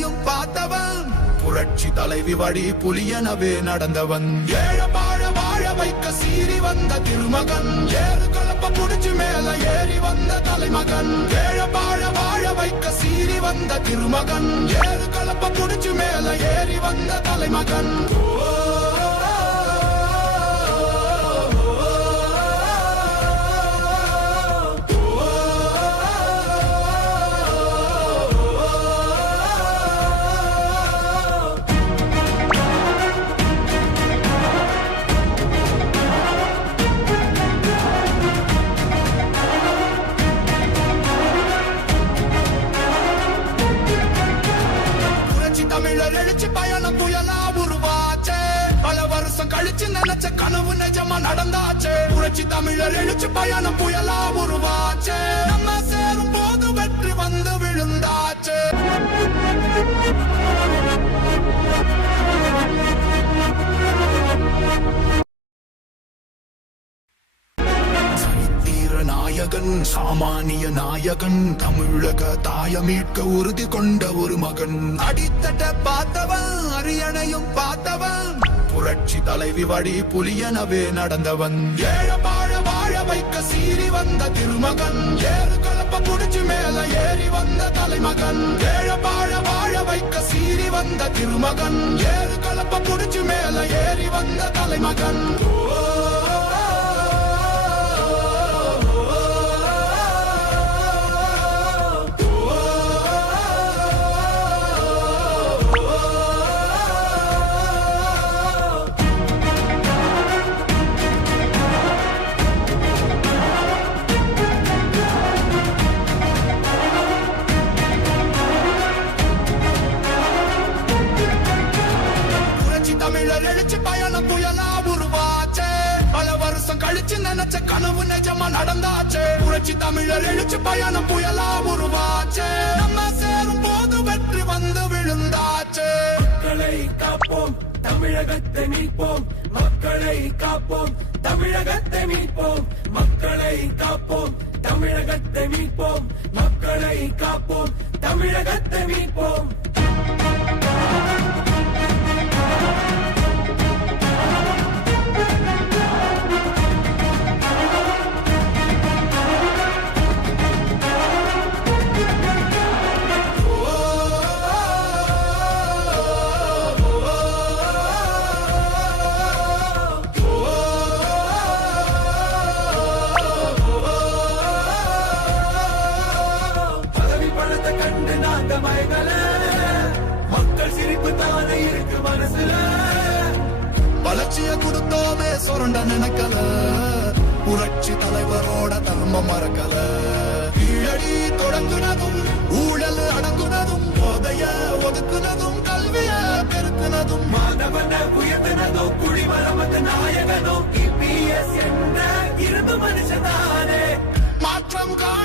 அரியணையும் பார்த்தவன், புரட்சி தலைவி வழி புலியனவே நடந்தவன். ஏழ வாழ வாழ வைக்க சீறி வந்த திருமகன், ஏறு கலப்ப புடிச்சு மேல ஏறி வந்த தலைமகன். ஏழ வாழ வாழ வைக்க சீறி வந்த திருமகன், ஏறு கலப்ப புடிச்சு மேல ஏறி வந்த தலைமகன். தமிழர் எழுச்சி பயணம் புயலா உருவாச்சே, பல வருஷம் கழிச்சு நினைச்ச கனவு நிஜமா நடந்தாச்சே. புரட்சி தமிழர் எழுச்சி பயணம் புயலா உருவாச்சே, நம்ம சேரும் போது வெற்றி வந்து விழுந்தாச்சே. நாயகன் சாமானிய நாயகன், தமிழக தாய மீட்க உறுதி கொண்ட ஒரு மகன். அடித்தட்ட பார்த்தவன், அரியணையும் பார்த்தவன், புரட்சி தலைவி வழி புலியனவே நடந்தவன். ஏழ வாழ வாழ வைக்க சீறி வந்த திருமகன், ஏறு கலப்ப புடிச்சு மேல ஏறி வந்த தலைமகன். ஏழ வாழ வாழ வைக்க சீறி வந்த திருமகன், ஏறு கலப்ப புடிச்சு மேல ஏறி வந்த தலைமகன். தமிழர் எழுச்சி பயணம் புயலா உருவாச்சே, பல வருஷம் கழிச்சு நினைச்ச கனவு நிஜமா நடந்தாச்சே. புரட்சி தமிழர் எழுச்சி பயணம் புயலா உருவாச்சே, நம்ம சேரும் போது வெற்றி வந்து விழுந்தாச்சே. மக்களை காப்போம், தமிழகத்தை மீட்போம், மக்களை காப்போம், தமிழகத்தை மீட்போம், மக்களை காப்போம், தமிழகத்தை மீட்போம், மக்களை காப்போம், தமிழகத்தை மீட்போம். கண்டு நாங்க மயங்கல, மக்கள் சிரிப்பு தானே இருக்கு மனசுல. வளர்ச்சிய கொடுத்தோமே சுரண்ட நினைக்கல, புரட்சி தலைவரோட தர்மம் மறக்கல. கீழடி தொடங்குனதும் ஊழல் அடங்குனதும், போதைய ஒதுக்குனதும், கல்விய பெருக்குனதும், மாணவன உயர்த்தினதோ குடிமரமது நாயகனோ, EPS என்ற இரும்பு மனுஷன் தானே மாற்றம்